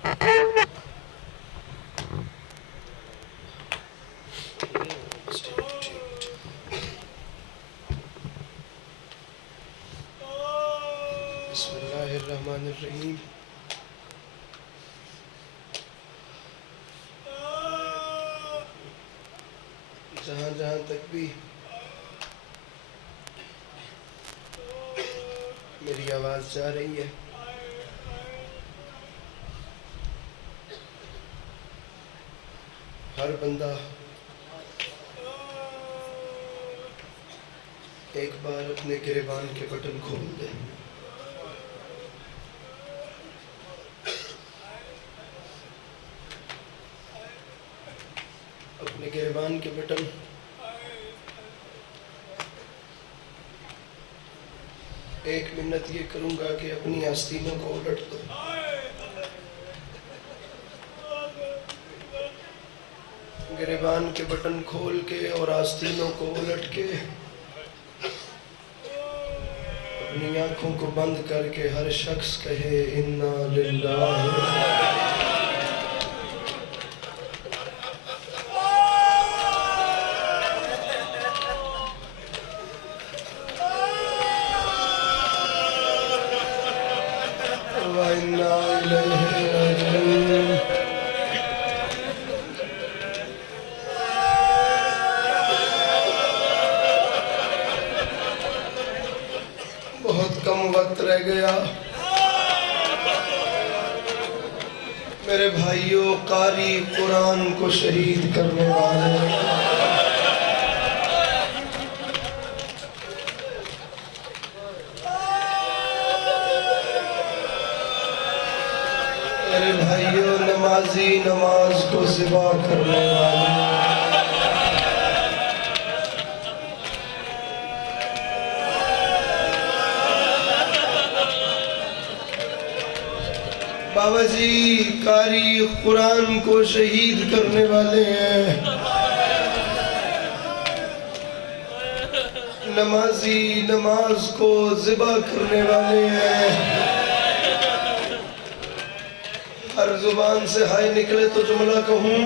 بسم اللہ الرحمن الرحیم. جہاں جہاں تک بھی میری آواز جا رہی ہے، ہر بندہ ایک بار اپنے گریبان کے بٹن کھول دے. اپنے گریبان کے بٹن ایک منت یہ کروں گا کہ اپنی آستینوں کو الٹ دو. گریبان کے بٹن کھول کے اور آستینوں کو الٹ کے اپنی آنکھوں کو بند کر کے ہر شخص کہے انا للہ. بہت کم وقت رہ گیا میرے بھائیوں. قاری قرآن کو شہید کرنے والے میرے بھائیوں، نمازی نماز کو ذبح کرنے والے بابا جی قاری قرآن کو شہید کرنے والے ہیں، نمازی نماز کو ذبح کرنے والے ہیں. ہر زبان سے ہائے نکلے تو جملہ کہوں.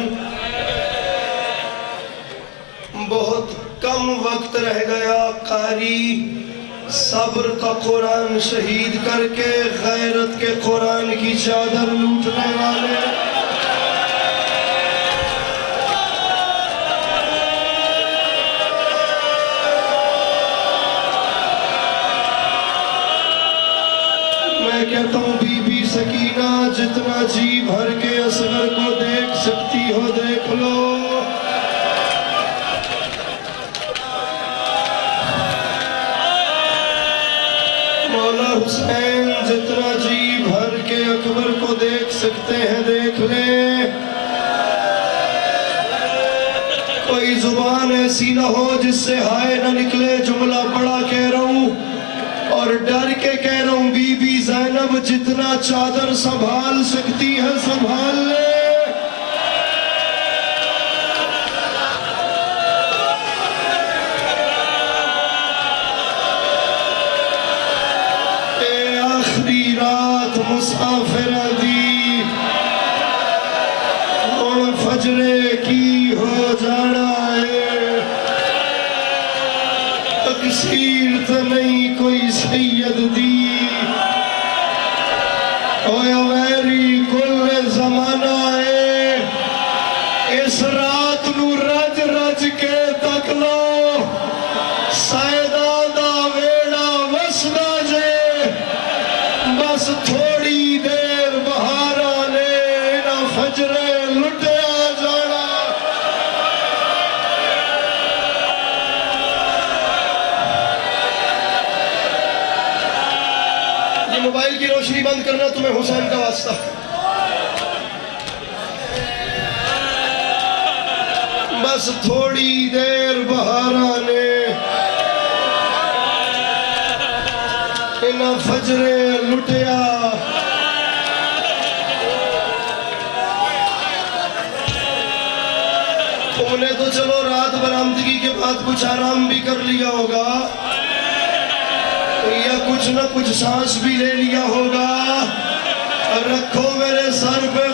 بہت کم وقت رہ گیا. قاری صبر کا قرآن شہید کر کے غیرت کے قرآن کی چادر لوٹنے والے میں کہتا ہوں بی بی سکینہ جتنا جی بھر کے اصغر کو دیکھ سکتی ہو دیکھ لو. مولا حسین جتنا جی بھر کے اکبر کو دیکھ سکتے ہیں دیکھ لیں. کوئی زبان ایسی نہ ہو جس سے ہائے نہ نکلے. جملہ بڑا کہہ رہا ہوں اور ڈر کے کہہ رہا ہوں. بی بی زینب جتنا چادر سنبھال سکتی ہے سنبھال لے. مسافر دی اور فجرے کی ہو جانا ہے. تقصیر تو نہیں کوئی سید دی اویا میری کل زمانہ ہے. اس رات نو رج رج کے تک لو سیدان دا ویڑا وسدا جے. بس تھوڑی دیر بہار آنے نہ فجرے لٹیا جانا. یہ موبائل کی روشنی بند کرنا تمہیں حسین کا واسطہ. بس تھوڑی دیر بہار آنے نہ فجرے لٹیا. تم نے تو چلو رات برآمدگی کے بعد کچھ آرام بھی کر لیا ہوگا یا کچھ نہ کچھ سانس بھی لے لیا ہوگا. رکھو میرے سر پہ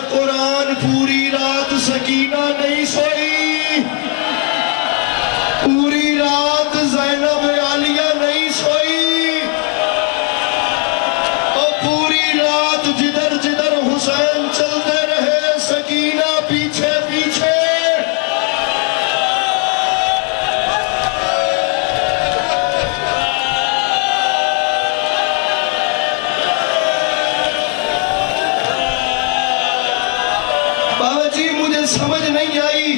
پوری رات جدھر جدھر حسین چلتے رہے، سکینہ پیچھے پیچھے۔ بابا جی مجھے سمجھ نہیں آئی،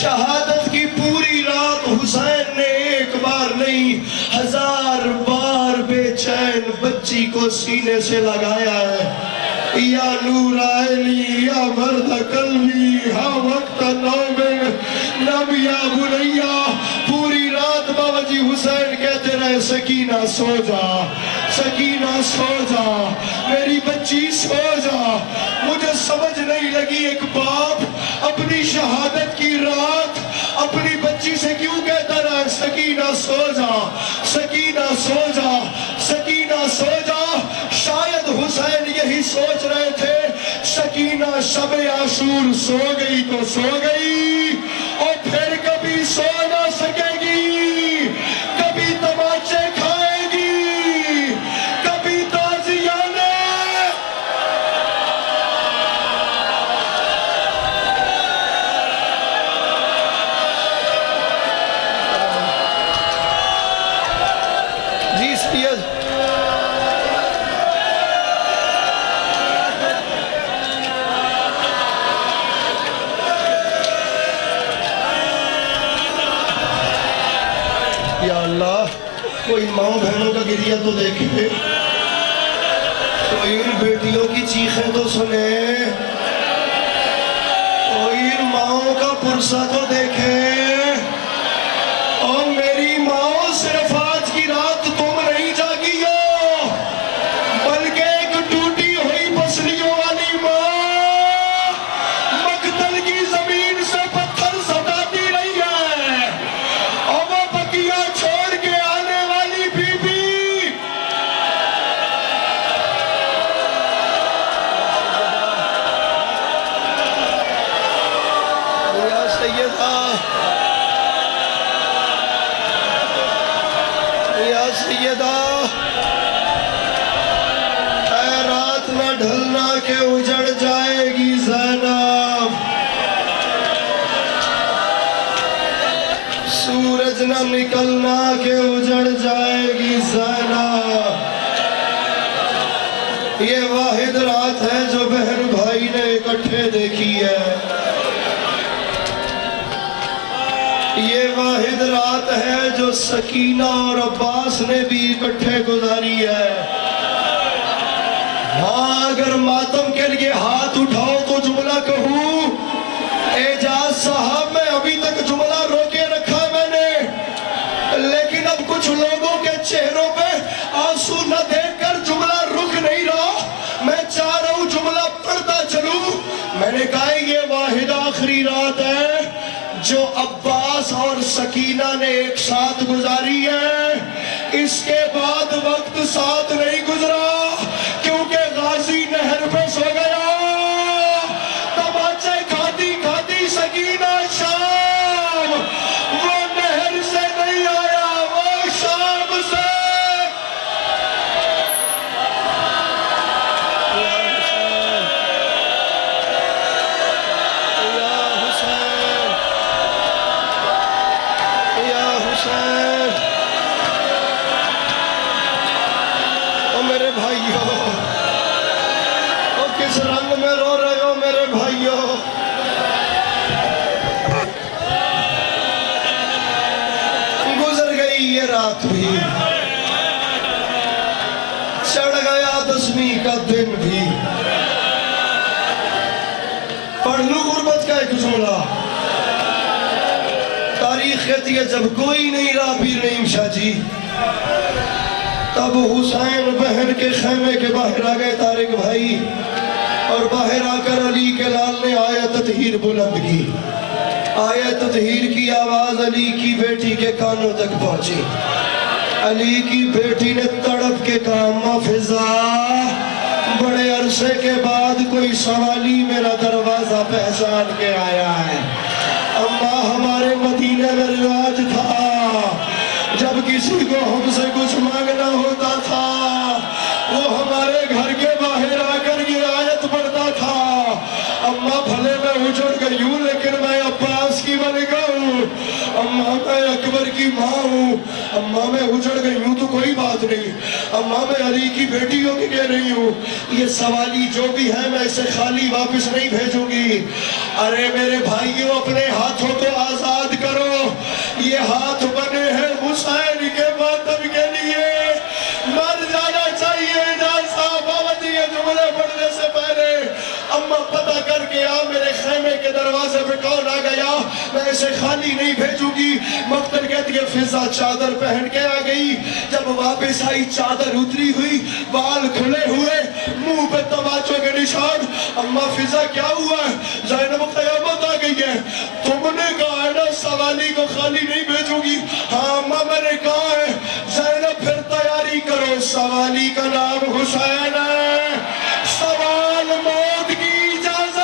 شہادت کی پوری رات حسین نے ایک بار نہیں 1000 بار بے چین بچی کو سینے سے لگایا ہے۔ یا نور عینی یا مرد قلبی ہا وقت نوم نم یا بنیا، پوری رات بابا جی حسین کہتے رہے سکینہ سو جا، سکینہ سو جا، میری بچی سو جا۔ مجھے سمجھ نہیں لگی ایک باپ اپنی شہادت کی رات اپنی بچی سے کیوں کہتا رہا سکینہ سو جا، سکینہ سو جا، سکینہ سو جا۔ شاید حسین یہی سوچ رہے تھے سکینہ شب عاشور سو گئی تو سو گئی، اور پھر کبھی سو نہ سکے گی، کبھی تماچے کھائے گی، کبھی تازیانے۔ جی سید یا اللہ، کوئی ماں بہنوں کا گریہ تو دیکھے، کوئی ان بیٹیوں کی چیخیں تو سنے، کوئی ان ماؤں کا پرسہ تو دیکھے۔ اور میری ماں صرف آج کی رات تم نہیں جاگی ہو، بلکہ ایک ٹوٹی ہوئی پسلیوں والی ماں مقتل کی زمین سے پتھر سٹاتی رہی ہے، اور وہ بقیہ چھوڑ کے آنے والی بی بی۔ یا سیدہ، یا سیدہ، اے رات نہ ڈھلنا کہ اجڑ جائے گی زینب، سورج نہ نکلنا کہ اجڑ جائے گی زینب۔ یہ واحد رات ہے جو بہن بھائی نے اکٹھے دیکھی ہے، یہ واحد رات ہے جو سکینہ اور عباس نے بھی اکٹھے گزاری ہے۔ ہاں اگر ماتم کے لیے ہاتھ اٹھاؤ تو جملہ کہوں، اعجاز صاحب میں ابھی تک جملہ روکے رکھا میں نے، لیکن اب کچھ لوگوں کے چہروں پہ آنسو نہ دیکھ کر جملہ رک نہیں رہا، میں چاہ رہا ہوں جملہ پڑھتا چلوں۔ میں نے کہا یہ واحد آخری رات ہے جو عباس اور سکینہ نے ایک ساتھ گزاری ہے، اس کے بعد وقت ساتھ نہیں گزرا، کیونکہ غازی نہر پہ سو گیا، تماچے کھاتی کھاتی سکینہ شام، وہ نہر سے نہیں آیا، وہ شام سے۔ میرے بھائیوں، او کس رنگ میں رو رہے ہو میرے بھائیوں؟ گزر گئی یہ رات بھی، چڑھ گیا 10ویں کا دن بھی۔ پڑھ لوں غربت کا ایک جملہ، تاریخ کہتی ہے جب کوئی نہیں رہا پیر نعیم شاہ جی، تب حسین بہن کے خیمے کے باہر آ گئے طارق بھائی، اور باہر آ کر علی کے لال نے آیت تطہیر بلند کی۔ آیت تطہیر کی آواز علی کی بیٹی کے کانوں تک پہنچی، علی کی بیٹی نے تڑپ کے کہا اما فضا، بڑے عرصے کے بعد کوئی سوالی میرا دروازہ پہچان کے آیا ہے۔ اما ہمارے مدینے میں رواج تھا، جب کسی کو ہم سے کچھ مانگنا ہوتا تھا وہ ہم اجڑ گئی ہوں لیکن میں عباس کی ملکہ ہوں، اماں میں اکبر کی ماں ہوں، اماں میں اجڑ گئی ہوں تو کوئی بات نہیں، اماں میں علی کی بیٹی ہو کے کہہ رہی ہوں یہ سوالی جو بھی ہے میں اسے خالی واپس نہیں بھیجوں گی۔ ارے میرے بھائیوں اپنے ہاتھوں کو آزاد کرو، یہ ہاتھ بنے ہیں حسین کے ماتم کے لیے، مر جانا چاہیے۔ جان صاحب آمد یہ جملے پڑھنے سے پہلے اماں پتہ کر کے آ میرے خیمے کے دروازے پہ کون آ گیا، میں اسے خالی نہیں بھیجوں گی۔ مقتل کہتی ہے فضا چادر پہن کے آ گئی، جب واپس آئی چادر اتری ہوئی، بال کھلے ہوئے، منہ پہ تماچوں کے نشان۔ اماں فضا کیا ہوا ہے؟ زینب قیامت آ گئی ہے، تم نے کہا ہے نا سوالی کو خالی نہیں بھیجوں گی؟ ہاں اماں میں نے کہا ہے۔ زینب پھر تیاری کرو، سوالی کا نام حسین ہے، سوال موت کی اجازت۔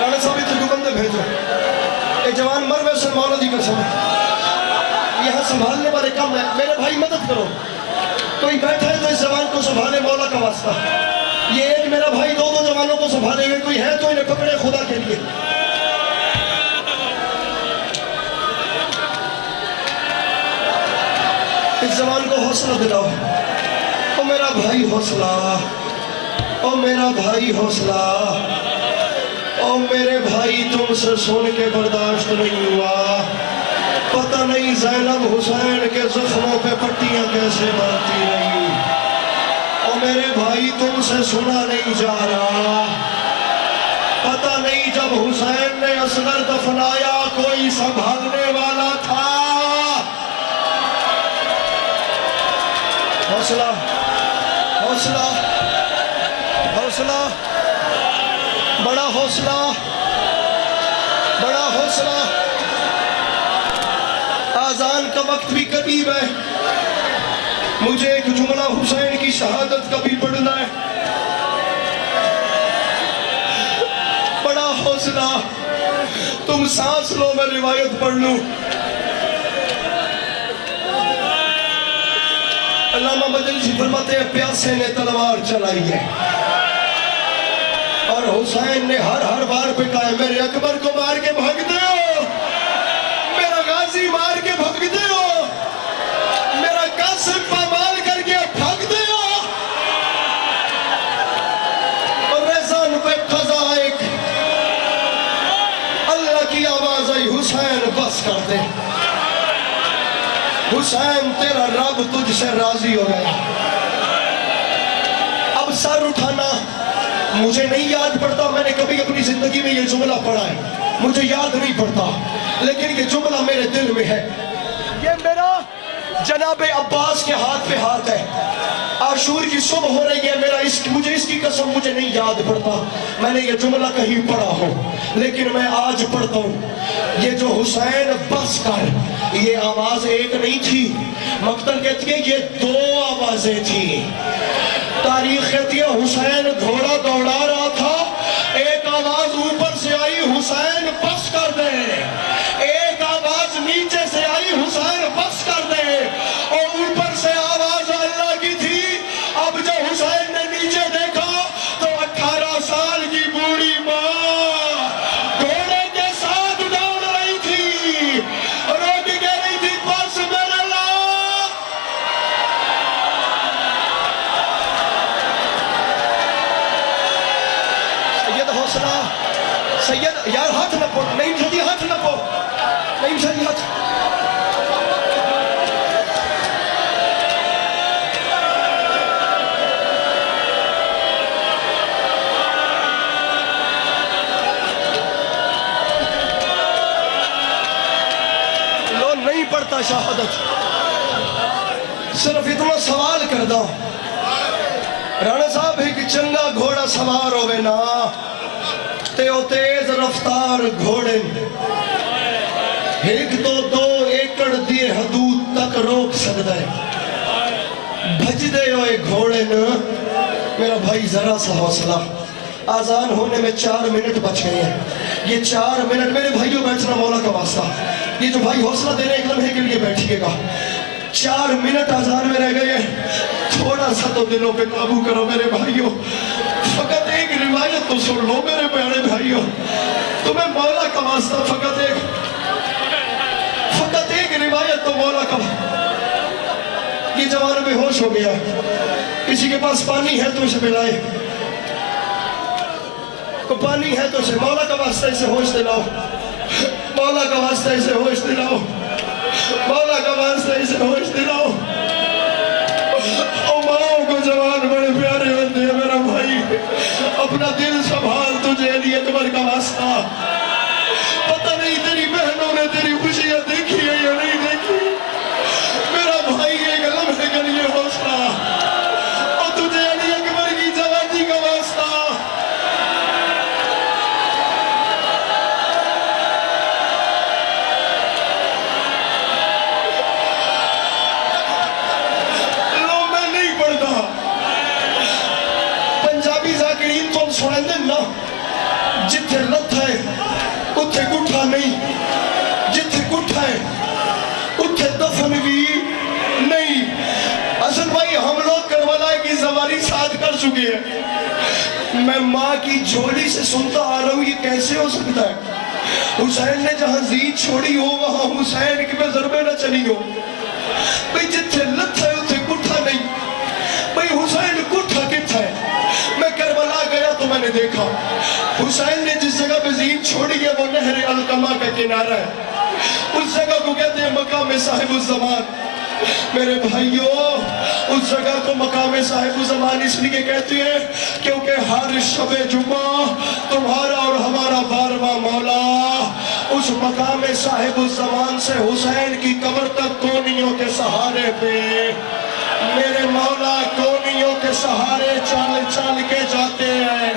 رانا صاحب اتنے بندے بھیجو، ایک جوان مر ویسے مولا جی کا سمجھ، یہاں سنبھالنے والے کم ہے، میرے بھائی مدد کرو، کوئی بیٹھا ہے تو اس جوان کو سنبھالے مولا کا واسطہ۔ یہ ایک میرا بھائی دو جوانوں کو سنبھالے ہوئے، کوئی ہے تو انہیں پکڑے خدا کے لیے۔ اس جوان کو حوصلہ دلاؤ، او میرا بھائی حوصلہ، او میرا بھائی حوصلہ، او میرے بھائی تم سے سن کے برداشت نہیں ہوا، پتہ نہیں زینب حسین کے زخموں پہ پٹیاں کیسے مارتی رہی، او میرے بھائی تم سے سنا نہیں جا رہا، پتہ نہیں جب حسین نے اصغر دفنایا کوئی سنبھالنے والا تھا۔ حوصلہ حوصلہ حوصلہ، بڑا حوصلہ بڑا حوصلہ۔ آذان کا وقت بھی قریب ہے، مجھے ایک جملہ حسین کی شہادت کا بھی پڑھنا ہے۔ بڑا حوصلہ، تم سانس لو میں روایت پڑھ لوں۔ علامہ مجلسی فرماتے ہیں پیاسے نے تلوار چلائی ہے اور حسین نے ہر بار پہ کہا ہے میرے اکبر کو مار کے بھاگتے ہو، میرا غازی مار کے بھاگتے ہو، میرا قاسم پامال کر کے بھاگتے ہو، اور ریزان پہ قضا ایک اللہ کی آواز آئی حسین بس کر دے، حسین تیرا رب تجھ سے راضی ہو گیا۔ اب سر اٹھانا، مجھے نہیں یاد پڑتا میں نے کبھی اپنی زندگی میں یہ جملہ پڑھا ہے، مجھے یاد نہیں پڑتا، لیکن یہ جملہ میرے دل میں ہے۔ یہ میرا جناب عباس کے ہاتھ پہ ہاتھ ہے، عاشور کی صبح ہو رہی ہے، مجھے اس کی قسم مجھے نہیں یاد پڑتا میں نے یہ جملہ کہیں پڑھا ہو، لیکن میں آج پڑھتا ہوں۔ یہ جو حسین بس کر، یہ آواز ایک نہیں تھی، مقتل کہتی ہے یہ دو آوازیں تھی۔ تاریخ کہتی ہے حسین گھوڑا دوڑا رہا تھا، ایک آواز اوپر سے آئی حسین بس کر دے، ایک آواز نیچے سے آئی حسین بس کر دے، اور اوپر سے آواز اللہ کی تھی۔ اب جو حسین نے نیچے دیکھا تو 18 سال کی بوڑھی ماں گھوڑے کے ساتھ دوڑ رہی تھی، رو کے کہہ رہی تھی بس میرے اللہ۔ سید حوصلہ، سید یار ہاتھ نہ پو، نہیں جھڑی ہاتھ نہ پو، نہیں جھڑی ہاتھ۔ لو نہیں پڑھتا شہادت، صرف اتنا سوال کر دو، رانا صاحب ایک چنگا گھوڑا سوار ہوئے نا تے او تیز رفتار گھوڑے، ایک تو 2 ایکڑ دیے حدود تک روک سکتا ہے، بھج دے ہوئے گھوڑے نا۔ میرا بھائی ذرا سا حوصلہ، آزان ہونے میں 4 منٹ بچ گئے ہیں. یہ 4 منٹ میرے بھائیوں بیٹھنا مولا کا واسطہ. یہ جو بھائی حوصلہ دے رہے ہیں ایک لمحے کے لیے بیٹھیے گا. 4 منٹ آزان میں رہ گئے ہیں. تھوڑا سا تو دلوں پہ قابو کرو میرے بھائیوں. فقط ایک روایت تو سن لو میرے پیارے بھائیوں. تمہیں مولا کا واسطہ فقط ایک روایت تو مولا کا. یہ جوان بے ہوش ہو گیا. کسی کے پاس پانی ہے تو اسے پلائے. پانی ہے تو اسے مولا کا واسطہ اسے ہوش دلاؤ. مولا کا واسطہ اسے ہوش دلاؤ. مولا کا واسطہ اسے ہوش دلاؤ. او ماؤں کو جوان بڑے پیارے ہوتے ہیں میرا بھائی. اپنا دل سنبھال تجھے لیے تمہر کا واسطہ. پتہ نہیں تیری بہنوں نے تیری خوشیاں دیکھی ہے یا نہیں دیکھی. میرا بھائی ایک لمحے کے لیے حوصلہ. اور تجھے علی اکبر کی جوانی کا واسطہ. سنیں دن نا جتھے لت ہے اتھے گٹھا نہیں. جتھے گٹھا ہے اتھے دفن بھی نہیں. اصل بھائی ہم لوگ کربلا کی زواری ساتھ کر چکے ہیں. میں ماں کی جھولی سے سنتا آ رہا ہوں یہ کیسے ہو سکتا ہے. حسین نے جہاں زید چھوڑی ہو وہاں حسین کی میں ضربے نہ چلی ہو. بھئی جتھے لت ہے اتھے گٹھا نہیں. بھئی حسین گٹھا کتھا ہے. میں کربلا گیا تو میں نے دیکھا حسین نے جس جگہ پہ زین چھوڑی ہے وہ نہر القمہ کا کنارہ ہے. اس جگہ کو کہتے ہیں مقام صاحب الزمان. میرے بھائیوں اس جگہ کو مقام صاحب الزمان اس لیے کہتے ہیں کیونکہ ہر شب جمعہ تمہارا اور ہمارا 12واں مولا اس مقام صاحب الزمان سے حسین کی قبر تک کونیوں کے سہارے پہ میرے مولا کونیوں کے سہارے چال چال کے جاتے ہیں.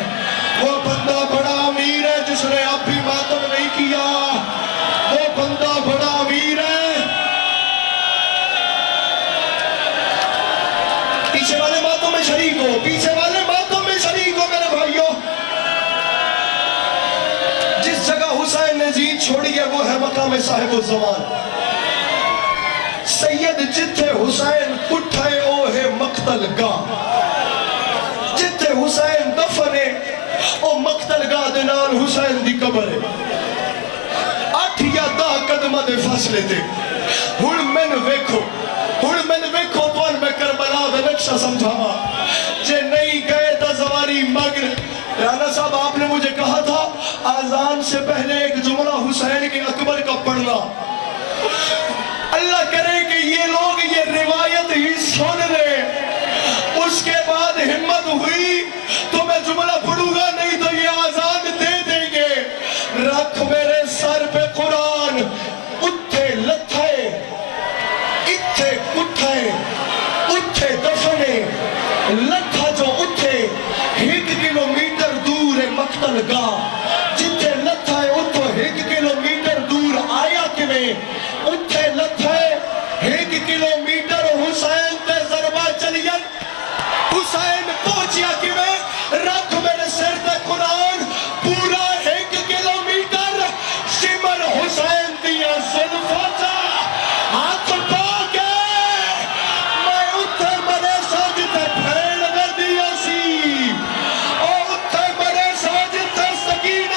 وہ بندہ بڑا امیر ہے جس نے اب بھی ماتم نہیں کیا. وہ بندہ بڑا امیر ہے. پیچھے والے ماتم میں شریک ہو. پیچھے والے ماتم میں شریک ہو میرے بھائیوں. جس جگہ حسین نے زید چھوڑی ہے وہ ہے مقام صاحب الزمان. سید جتھے حسین کٹھائے او ہے مقتل گاہ. جتھے حسین دفنے او مقتل گاہ دنال حسین دی قبر ہے. 8 یا 10 قدمہ دے فاصلے تے. ہن میں ویکھو تو ان میں کربلا دا نقشہ سمجھاوا. جے نہیں گئے تا زواری مگر. رانا صاحب آپ نے مجھے کہا تھا آزان سے پہلے ایک جملہ حسین کے اکبر کا پڑھنا. اللہ کرے کہ یہ لوگ یہ روایت ہی سن لیں. اس کے بعد ہمت ہوئی تو میں جملہ پڑھوں گا نہیں تو یہ آزان دے دیں گے. رکھ میرے سر پہ قرآن. اتھے لتھے اتھے کٹھے اتھے دفنے. لتھا جو اتھے 1 کلومیٹر دور ہے مقتل گاہ. جتھے لتھا ہے اتھو 1 کلومیٹر دور آیا کیویں. اتھے لتھے 1 کلومیٹر حسین تے ضربہ چلین. حسین پہنچیا کیویں. رکھ میرے سر تے قرآن. پورا 1 کلومیٹر شمر حسین دیا زلفاں ہاتھ پا کے میں اتھے مرے ساج تے پھیڑ کر دیا سی. اور اتھے مرے ساج تے سکین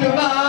أكبر